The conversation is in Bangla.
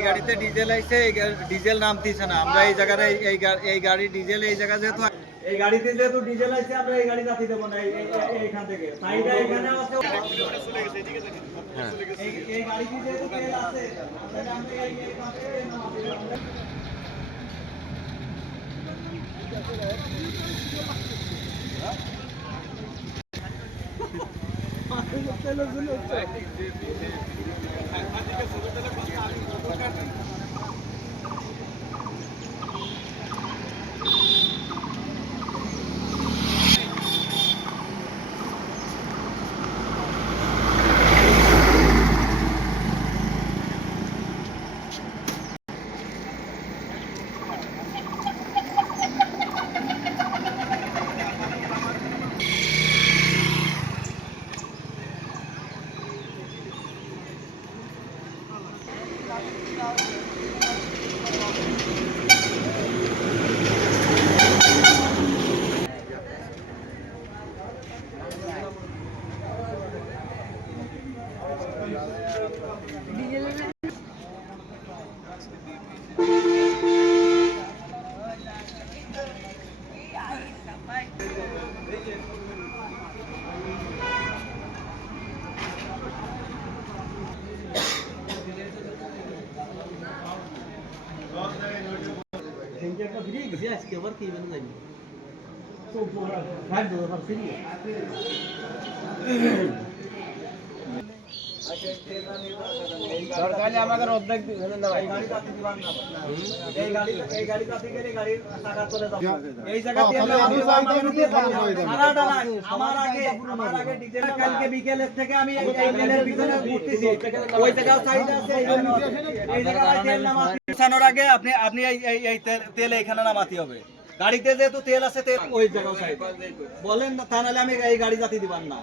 এই গাড়িতে ডিজেল আইছে, ডিজেল নামতিছে না। আমরা এই জায়গায় এই গাড়ি ডিজেল এই জায়গা যেহেতু এই গাড়িতে যেহেতু ডিজেল আইছে, আমরা এই গাড়ি যাত্রী দেবো না। এইখান থেকে সাইডে এখানে আছে, এই গাড়িতে যেহেতু তেল আছে, তাহলে আমরা এইখান থেকে নামাবো। সরকারে আমাদের অর্ধেক এই গাড়ি কাছে গেলে গাড়ির টাকা চলে যাবে। এই জায়গাতে আমার আগে ডিজেল কালকে বিকেলের থেকে আমি এই লেনের পিছনে ঘুরতেছি। ওই জায়গাও সাইড আছে, এই জায়গায় তেল নামাতে পৌঁছানোর আগে আপনি এই তেল এখানে নামাতে হবে। গাড়িতে যেহেতু তেল আছে, তেল ওই জায়গাও সাইড বলেন না, তা নাহলে আমি এই গাড়ি জাতি দিবান না।